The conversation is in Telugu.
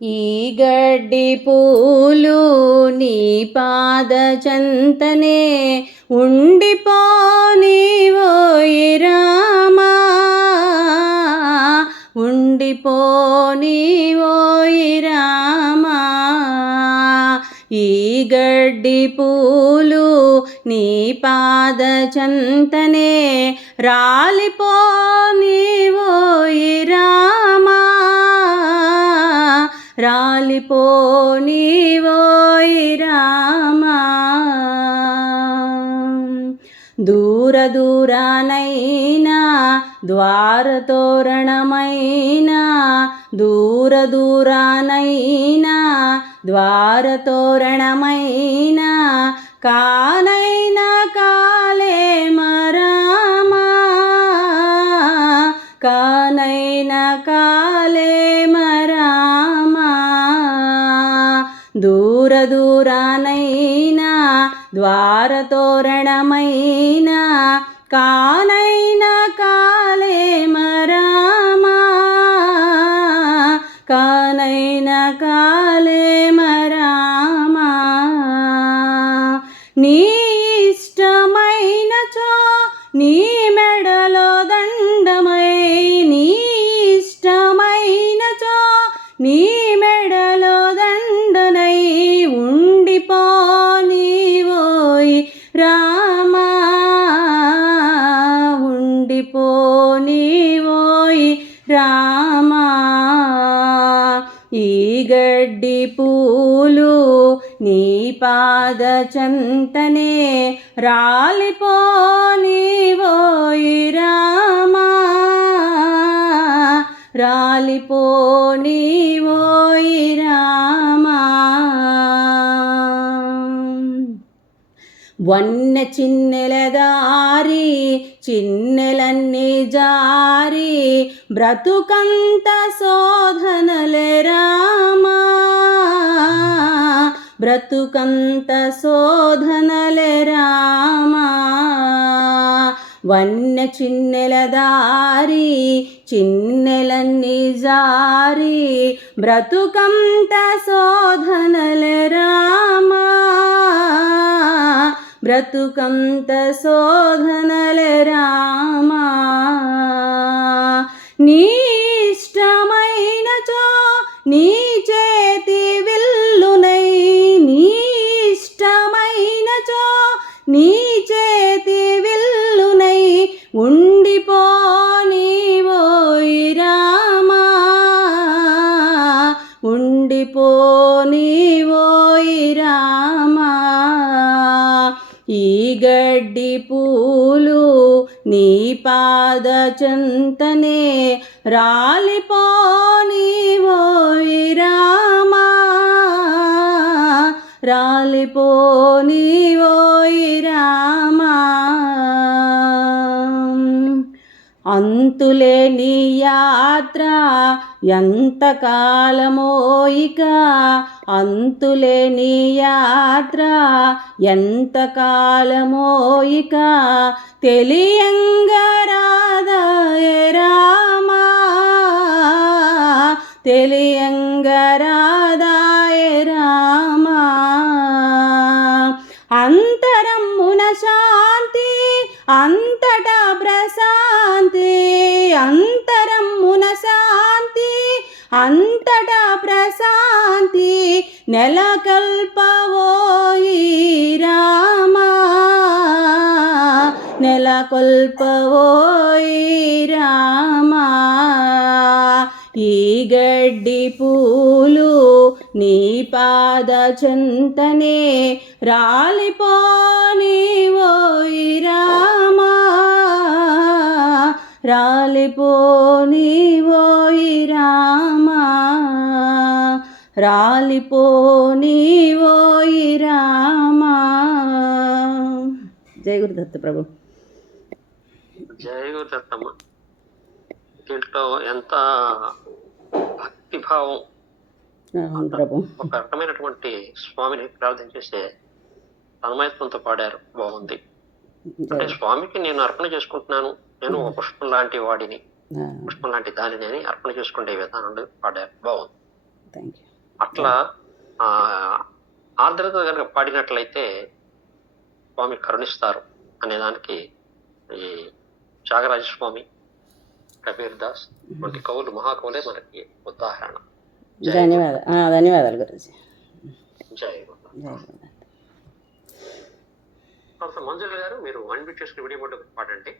ఈ గడ్డి పూలు నీ పాద చెంతనే ఉండిపోనివోయి రామా, ఉండిపోనివోయి రామా. ఈ గడ్డి పూలు నీ పాద చెంతనే రాలిపోనివోయి రామా, రాలిపోనివోయి రామా. దూర దూరానైనా ద్వారతోరణమైనా, దూర దూరానైనా ద్వారతోరణమైనా, కానైనా కాలేమరామా, కానైనా కాలేమరామా. దూర దూరానైనా ద్వారతోరణమైనా, కానైనా కాలేమరామా, కానైనా కాలేమరామా. నీ ఇష్టమైనచో నీ మెడలో దండమై, నీ ఇష్టమైనచో నీ మెడలో దండనై ఉండిపోనివోయి రామా, ఉండిపోనివోయి రామా. ఈ గడ్డి పూలు నీ పాద చెంతనే రాలిపోనివోయి రామా, రాలిపోనివోయి రామా. వన్నె చిన్నెల దారి చిన్నెలన్నీ జారి, బ్రతుకంత శోధనలే రామా, బ్రతుకంత శోధనలే రామా. వన్నె చిన్నెల దారి చిన్నెలన్నీ జారి, బ్రతుకంత శోధనలే రామా, బ్రతుకంత శోధనలే రామా. నీ ఇష్టమైనచో నీ చేతి విల్లునై, నీ ఇష్టమైనచో నీ చేతి విల్లునై ఉండిపోనివోయి రామా, ఉండిపోనివోయి రామా. ఈ గడ్డి పూలు నీ పాద చెంతనే రాలిపోనివోయి రామా, రాలిపోనివోయి రామా. అంతులేని యాత్ర ఎంతకాలమో ఇక, అంతులేని యాత్ర ఎంతకాలమో ఇక, తెలియంగా రాదాయే రామా, తెలియంగా రాదాయే రామా. అంతరమున శాంతి అంతటా ప్రశాంతి, అంతరమున శాంతి అంతటా ప్రశాంతి, నెలకొల్పవోయి రామా, నెలకొల్పవోయి రామా. ఈ గడ్డి పూలు నీ పాద చెంతనే రాలిపోనివోయి రామా, రాలిపోనివోయి రామా, రాలిపోనివోయి రామా. జై గురుదత్త ప్రభు. జై గురుదత్తమ్మ. దీంట్లో ఎంత భక్తిభావం, ఒక రకమైనటువంటి స్వామిని ప్రార్థన చేసే తన్మయత్వంతో పాడారు. బాగుంది. అంటే స్వామికి నేను అర్పణ చేసుకుంటున్నాను, నేను ఒక పుష్పం లాంటి వాడిని, పుష్పం లాంటి దానిని అని అర్పణ చేసుకునే విధానంలో పాడారు. బాగుంది. Thank you. అట్లా ఆ, ఆర్ద్రత కనుక పాడినట్లయితే స్వామి కరుణిస్తారు అనేదానికి ఈ త్యాగరాజస్వామి, కబీర్ దాస్ వంటి కవులు మహాకవులే మనకి ఉదాహరణ. ధన్యవాదాలు గురుజీ. జై గురునాథ్. జై గురునాథ్. తర్వాత మంజుల గారు మీరు అన్మ్యూట్ చేసుకుని వీడియో పాడండి.